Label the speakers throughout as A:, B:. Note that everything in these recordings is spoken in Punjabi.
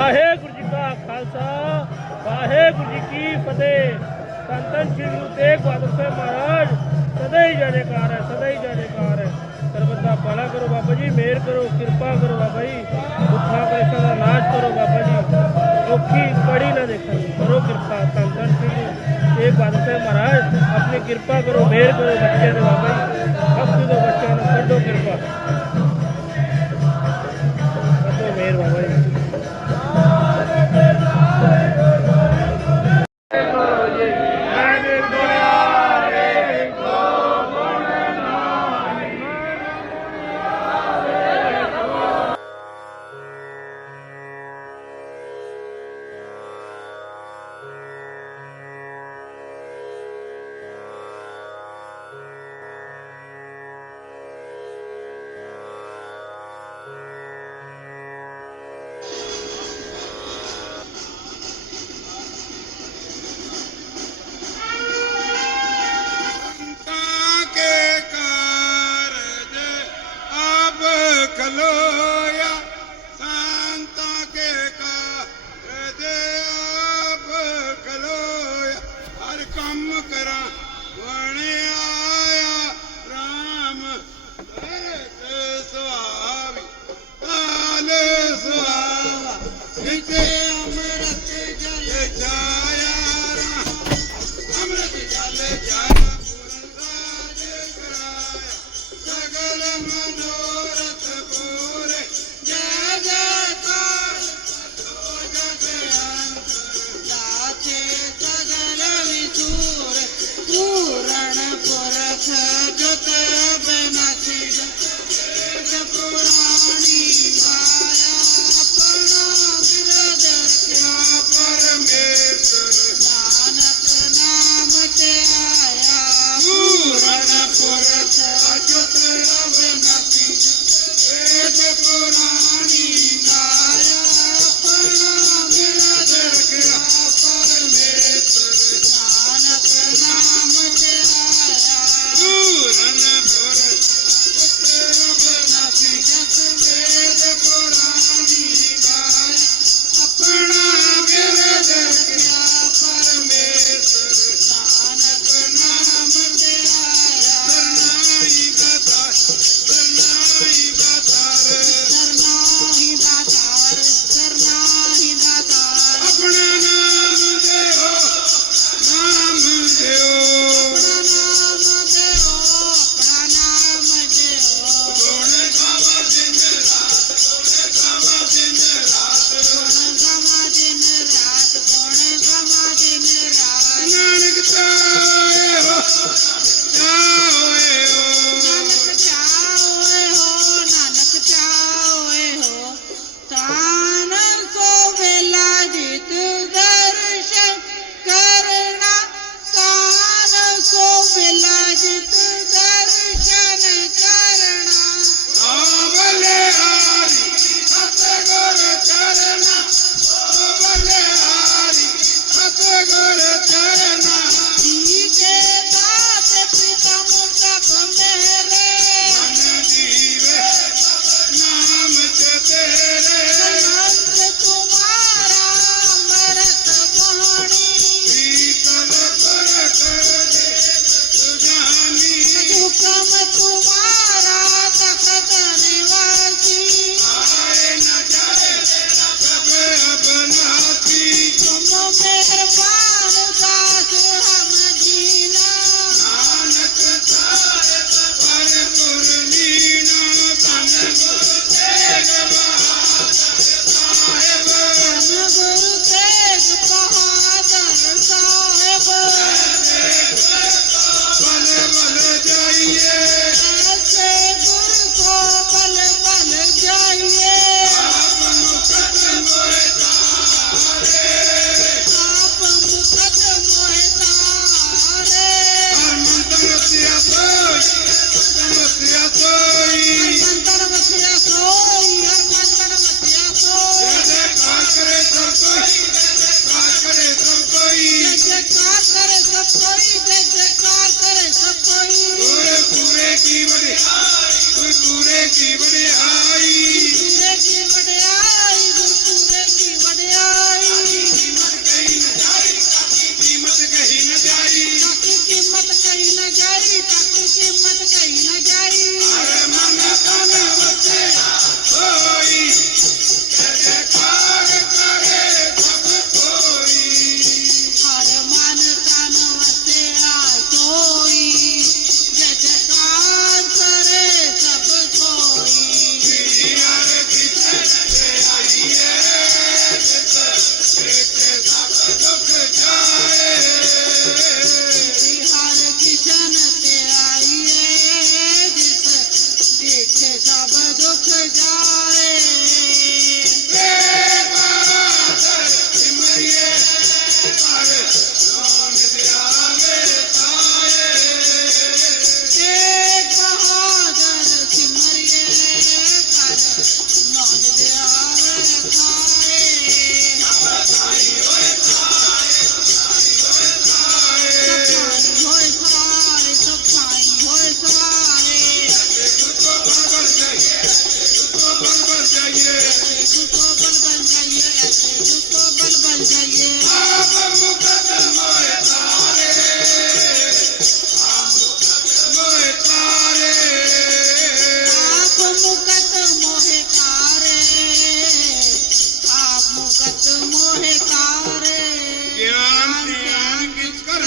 A: ਵਾਹਿਗੁਰੂ ਜੀ ਕਾ ਖਾਲਸਾ, ਵਾਹਿਗੁਰੂ ਜੀ ਕੀ ਫਤਿਹ। ਸੰਤਨ ਸ਼੍ਰੀ ਗੁਰੂ ਤੇਗ ਬਹਾਦਰ ਸਾਹਿਬ ਮਹਾਰਾਜ, ਸਦਾ ਹੀ ਜਣੇਕਾਰ ਹੈ, ਸਦਾ ਹੀ ਜਣੇਕਾਰ ਹੈ। ਸਰਬੱਤਾ ਭਲਾ ਕਰੋ ਬਾਬਾ ਜੀ, ਮਿਹਰ ਕਰੋ, ਕਿਰਪਾ ਕਰੋ ਬਾਬਾ ਜੀ। ਦੁੱਖਾਂ ਕਲੇਸ਼ਾਂ ਦਾ ਨਾਸ਼ ਕਰੋ ਬਾਬਾ ਜੀ। ਔਖੀ ਪੜੀ ਨਾ ਦੇਖਣ, ਕਰੋ ਕਿਰਪਾ। ਸੰਤਨ ਸ਼੍ਰੀ ਗੁਰੂ ਤੇਗ ਬਹਾਦਰ ਸਾਹਿਬ ਮਹਾਰਾਜ, ਆਪਣੀ ਕਿਰਪਾ ਕਰੋ, ਮਿਹਰ ਕਰੋ ਬੱਚਿਆਂ ਦੇ ਬਾਬਾ ਜੀ। ਸਭ ਤੋਂ ਬੱਚਿਆਂ ਨੂੰ ਕੱਢੋ ਕਿਰਪਾ।
B: জীবন হাই গুরুরে জীবন
C: হাই।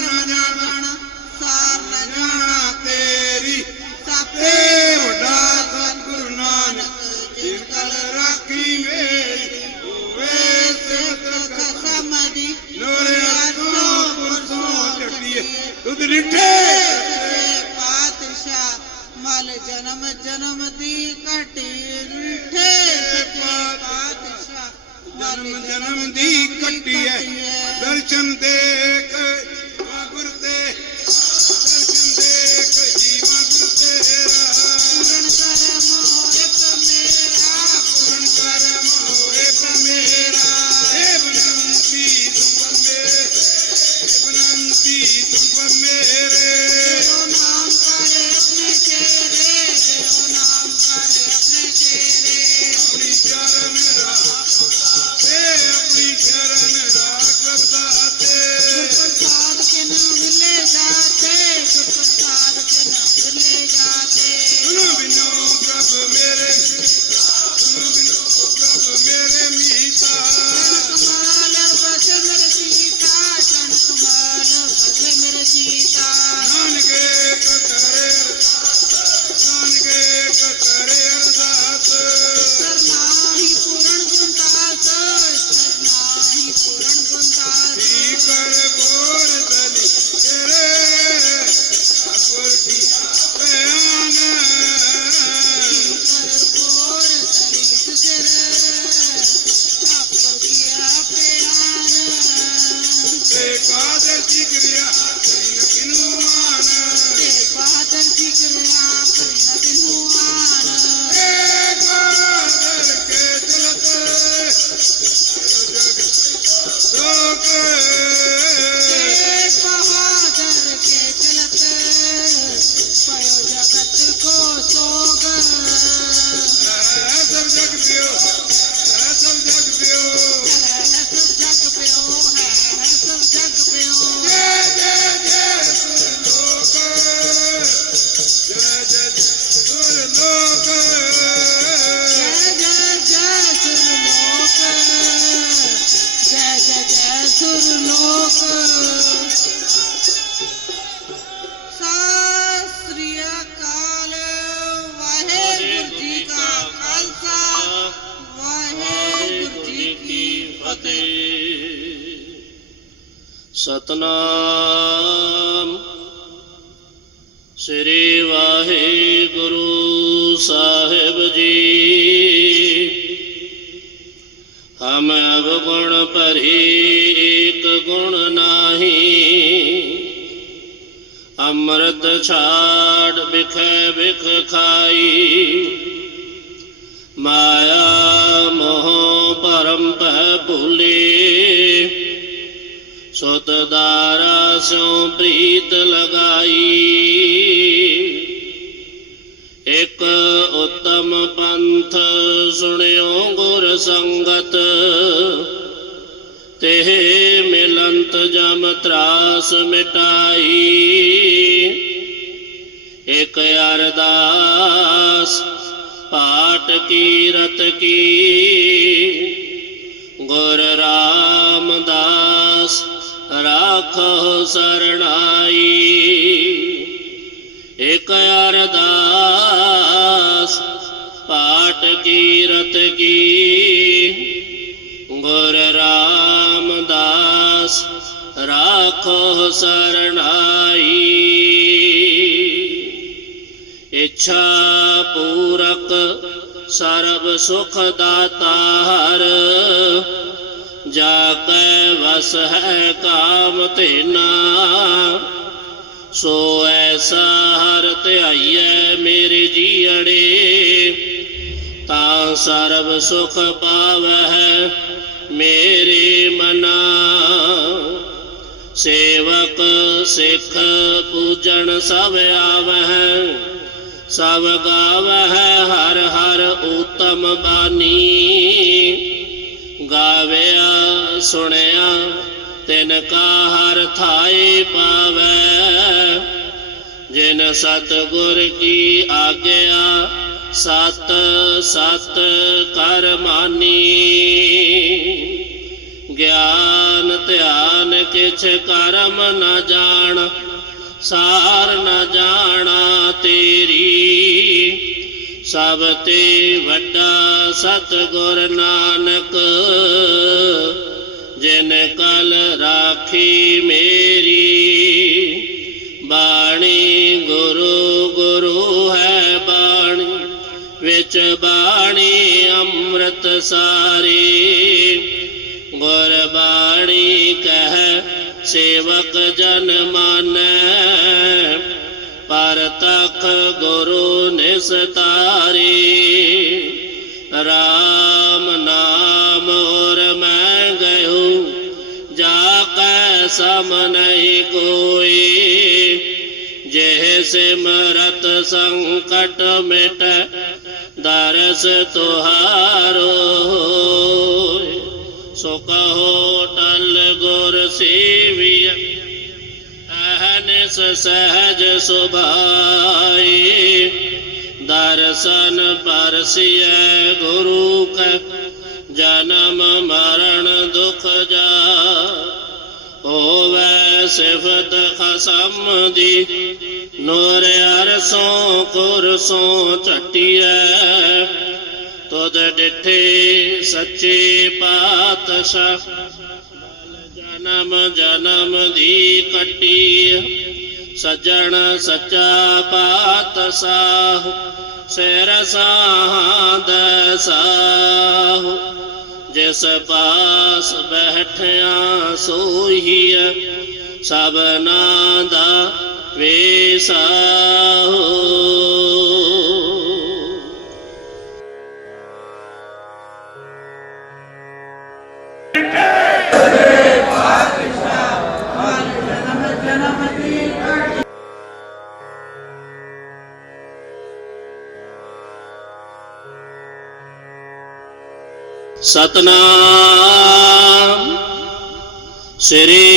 C: ਨਾ
A: ਜਾਣਾ
C: ਸਾਰ ਨਾ
A: ਜਾਣਾ ਤੇਰੀ। ਸਾਤੇ ਵੱਡਾ ਸਤਗੁਰ ਨਾਨਕ ਜਿਨ ਕਲ ਰਾਖੀ ਮੇਰੀ ਹੋਵੇ ਸਿਮਤ
C: ਖਸਮ ਦੀ।
A: ਲੋਰੇ ਅਸੋ ਪੁਰਸੋ ਚਟੀਏ ਤੁਧ ਰਿਠੇ
C: ਪਾਤਸ਼ਾਹ ਮਲ ਜਨਮ ਜਨਮ ਦੀ ਕਟੀ ਰਿਠੇ ਪਾਤਸ਼ਾਹ
A: ਜਨਮ ਜਨਮ ਦੀ ਕਟੀ ਹੈ। ਦਰਸ਼ਨ ਦੇਖ
D: ਸਤਨਾਮ। ਸ੍ਰੀ ਵਾਹਿਗੁਰੂ ਸਾਹਿਬ ਜੀ। ਹਮ ਅਵਗੁਣ ਭਰੀ ਏਕ ਗੁਣ ਨਾਹੀ। ਅੰਮ੍ਰਿਤ ਛਾੜ ਬਿਖੈ ਬਿਖ ਖਾਈ। ਮਾਇਆ ਸੁਤ ਦਾਰਾ ਸਿਉ ਪ੍ਰੀਤ ਲਗਾਈ। ਇਕ ਉਤਮ ਪੰਥ ਸੁਣਿਓ ਗੁਰ ਸੰਗਤ। ਤੇ ਮਿਲੰਤ ਜਮ ਤਰਾਸ ਮਿਟਾਈ। ਇਕ ਅਰਦਾਸ ਪਾਠ ਕੀਰਤ ਕੀ। ਗੁਰ ਰਾਮਦਾਸ ਰਾਖੋ ਸਰਣਾਈ। ਇਕ ਅਰਦਾਸ ਪਾਟ ਕੀਰਤ ਕੀ। ਗੁਰ ਰਾਮਦਾਸ ਰਾਖੋ ਸਰਣਾਈ। ਇੱਛਾ ਪੂਰਕ ਸਰਬ ਸੁਖ ਦਾਤਾਰ। ਜਾ ਕੈ ਵਸ ਹੈ ਕਾਮ ਧੇਨਾ ਸੋ ਐਸਾ ਹਰ ਧਿਆਈਐ ਮੇਰੇ ਜੀਅੜੇ, ਤਾਂ ਸਰਬ ਸੁਖ ਪਾਵਹਿ ਮੇਰੇ ਮਨਾ। ਸੇਵਕ ਸਿੱਖ ਪੂਜਣ ਸਭ ਆਵਹਿ, ਸਭ ਗਾਵਹਿ ਹਰ ਹਰ ਊਤਮ ਬਾਣੀ ਗਾਵਿਆ, ਸੁਣਿਆ, ਤਿਨ ਕਾ ਹਰ ਥਾਈ ਪਾਵੈ। ਜਿਨ ਸਤ ਗੁਰ ਕੀ ਆਗਿਆ, ਸਤ ਸਤ ਕਰ ਮਾਨੀ। ਗਿਆਨ ਧਿਆਨ ਕਿਛ ਕਰਮ ਨ ਜਾਣ, ਸਾਰ ਨ ਜਾਣਾ ਤੇਰੀ। ਸਭ ਤੇ ਵੱਡਾ ਸਤ ਗੁਰ ਨਾਨਕ, ਜਿਨ ਕਲ ਰਾਖੀ ਮੇਰੀ, ਬਾਣੀ ਗੁਰੂ ਗੁਰੂ ਹੈ ਬਾਣੀ, ਵਿੱਚ ਬਾਣੀ ਅੰਮ੍ਰਿਤ ਸਾਰੀ। ਗੁਰ ਬਾਣੀ ਕਹਿ, ਸੇਵਕ ਜਨ ਮਾਨੈ ਤਖ ਗੁਰੂ ਨਿਸਤਾਰੀ ਰਾਮ ਨਾਮ ਔਰ ਮੈਂ ਗਇਓ ਜਾ ਕੈ ਸਮ ਨਹੀਂ ਕੋਈ ਜਿਹ ਸਿਮਰਤ ਸੰਕਟ ਮਿਟ, ਦਰਸ ਤੁਹਾਰੋ ਹੋਇ। ਸੋ ਕਹੋ ਟਲ ਗੁਰ ਸੇਵੀਆ ਅਹਨਿਸ ਸਹਜ ਸੁਭਾਈ, ਦਰਸ਼ਨ ਪਰਸਿਐ ਗੁਰੂ ਕੈ, ਜਨਮ ਮਰਨ ਦੁਖ ਜਾ ਹੋਵੈ ਸਿਫਤ ਖਸਮ ਦੀ, ਨੂਰ ਅਰਸੋਂ ਕੁਰਸੋਂ ਝਟਿਐ, ਤੁਧ ਡਿਠੇ ਸੱਚੇ ਪਾਤਸ਼ਾਹ ਜਨਮ ਜਨਮ ਦੀ ਕੱਟੀ ਸਜਣ ਸੱਚਾ ਪਾਤਸ਼ਾਹ ਸਿਰ ਸਾਧ ਸਾਹ। ਜਿਸ ਪਾਸ ਬੈਠਿਆ ਸੋਹੀਐ ਸਭਨਾ ਦਾ ਵੇਸਾਹੋ ਸਤਨਾਮ। ਸ੍ਰੀ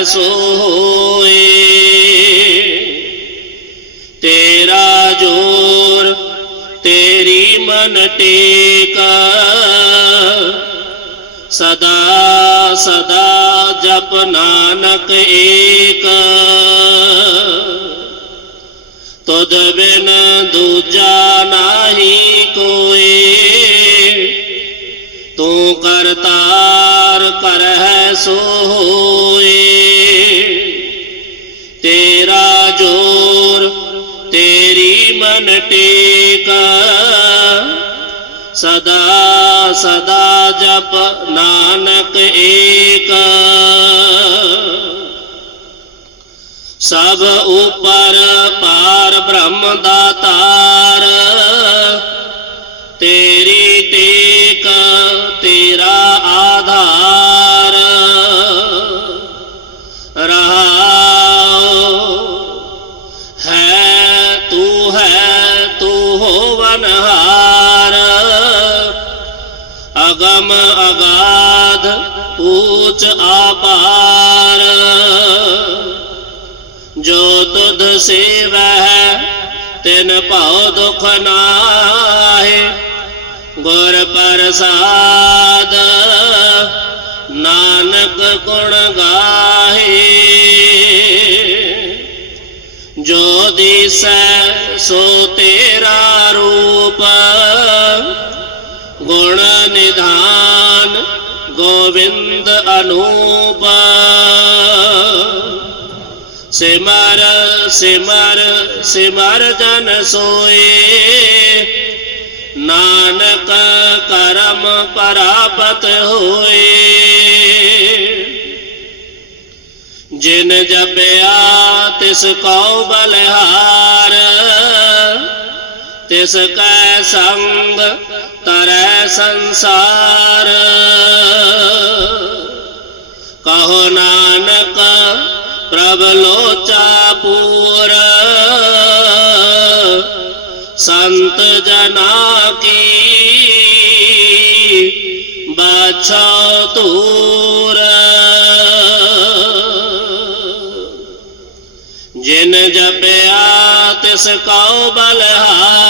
D: ਕਰਹਿ ਸੋ ਹੋਏ ਤੇਰਾ ਜੋਰ ਤੇਰੀ ਮਨ ਟੇਕਾ ਸਦਾ ਸਦਾ ਜਪ ਨਾਨਕ ਏਕ ਤੁਧ ਬਿਨ ਦੂਜਾ ਨਾਹੀ ਕੋਈ ਤੂੰ ਕਰਤਾਰ ਕਰਹਿ ਸੋ ਸਦਾ ਸਦਾ ਜਪ ਨਾਨਕ ਏਕ। ਸਭ ਉਪਰ ਪਾਰ ਬ੍ਰਹਮ ਦਾਤਾਰ ਊਚ ਆਪਾਰ ਜੋ ਤੁਧ ਸੇਵੈ ਤਿਨ ਭਉ ਦੁਖ ਨਾਹੀ ਗੁਰ ਪ੍ਰਸਾਦ ਨਾਨਕ ਗੁਣ ਗਾਹੇ ਜੋ ਦਿਸੈ ਸੋ ਤੇਰਾ ਰੂਪ ਗੁਣ ਨਿਧਾਨ ਗੋਵਿੰਦ ਅਨੂਪ ਸਿਮਰ ਸਿਮਰ ਸਿਮਰ ਜਨ ਸੋਏ ਨਾਨਕ ਕਰਮ ਪ੍ਰਾਪਤ ਹੋਏ ਜਿਨ ਜਪਿਆ ਤਿਸ ਕਉ ਬਲਿਹਾਰ ਤਿਸ ਕੈ ਸੰਗ ਤਰੈ ਸੰਸਾਰ। ਕਹੋ ਨਾਨਕ, ਪ੍ਰਭ ਲੋਚਾ ਪੂਰ। ਸੰਤ ਜਨਾ ਕੀ ਬਾਛਾ ਤੂਰ ਜਿਨ ਜਪਿਆ ਤਿਸ ਕਉ ਬਲਹਾਰ।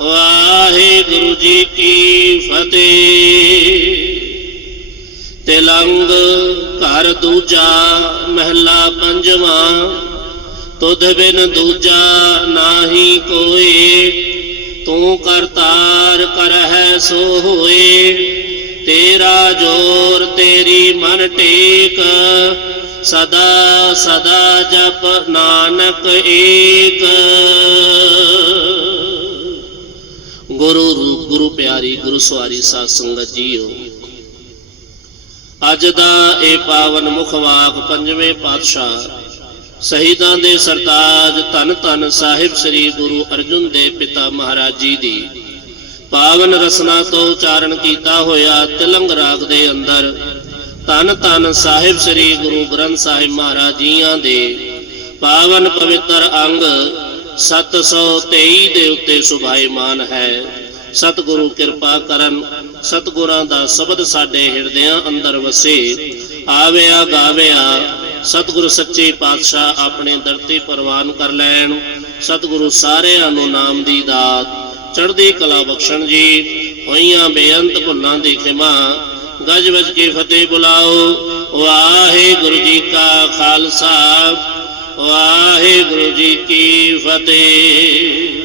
D: ਵਾਹਿਗੁਰੂ ਜੀ ਕੀ ਫਤਿਹ। ਤਿਲੰਗ ਘਰ ਦੂਜਾ, ਮਹਿਲਾ ਪੰਜਵਾਂ, ਤੁਧ ਬਿਨ ਦੂਜਾ ਨਾਹੀ ਕੋਏ, ਤੂੰ ਕਰਤਾਰ ਕਰਹਿ ਸੋ ਹੋਏ। ਤੇਰਾ ਜੋਰ ਤੇਰੀ ਮਨ ਟੇਕ, ਸਦਾ ਸਦਾ ਜਪ ਨਾਨਕ ਏਕ। ਗੁਰੂ ਰੂਪ, ਗੁਰੂ ਪਿਆਰੀ, ਗੁਰੂ ਸਵਾਰੀ ਸਾਧ ਸੰਗਤ ਜੀਓ। ਅੱਜ ਦਾ ਇਹ ਪਾਵਨ ਮੁਖ ਪੰਜਵੇਂ ਪਾਤਸ਼ਾਹ ਸ਼ਹੀਦਾਂ ਦੇ ਸਰਤਾਜ ਧੰਨ ਧੰਨ ਸਾਹਿਬ ਸ੍ਰੀ ਗੁਰੂ ਅਰਜੁਨ ਦੇ ਪਿਤਾ ਮਹਾਰਾਜ ਜੀ ਦੀ ਪਾਵਨ ਰਸਨਾ ਤੋਂ ਉਚਾਰਨ ਕੀਤਾ ਹੋਇਆ ਤਿਲੰਗ ਰਾਗ ਦੇ ਅੰਦਰ ਧੰਨ ਧੰਨ ਸਾਹਿਬ ਸ੍ਰੀ ਗੁਰੂ ਗ੍ਰੰਥ ਸਾਹਿਬ ਮਹਾਰਾਜ ਜੀਆਂ ਦੇ ਪਾਵਨ ਪਵਿੱਤਰ ਅੰਗ 723 ਦੇ ਉੱਤੇ ਸੁਭਾਈਮਾਨ ਹੈ। ਸਤਿਗੁਰੂ ਕਿਰਪਾ ਕਰਨ, ਸਤਿਗੁਰਾਂ ਦਾ ਸ਼ਬਦ ਸਾਡੇ ਹਿਰਦਿਆਂ ਅੰਦਰ ਵਸੇ। ਆਵਿਆ ਗਾਵਿਆ, ਸਤਿਗੁਰੂ ਸੱਚੇ ਪਾਤਸ਼ਾਹ ਆਪਣੇ ਦਰ ਤੇ ਪ੍ਰਵਾਨ ਕਰ ਲੈਣ। ਸਤਿਗੁਰੂ ਸਾਰਿਆਂ ਨੂੰ ਨਾਮ ਦੀ ਦਾਤ। ਚੜ੍ਹਦੀ ਕਲਾ ਬਖਸ਼ਣ ਜੀ, ਹੋਈਆਂ ਬੇਅੰਤ ਭੁੱਲਾਂ ਦੀ ਖਿਮਾ। ਗਜ ਵਜ ਕੇ ਫਤਿਹ ਬੁਲਾਓ। ਵਾਹਿਗੁਰੂ ਜੀ ਕਾ ਖਾਲਸਾ। ਵਾਹਿਗੁਰੂ ਜੀ ਕੀ ਫਤਿਹ।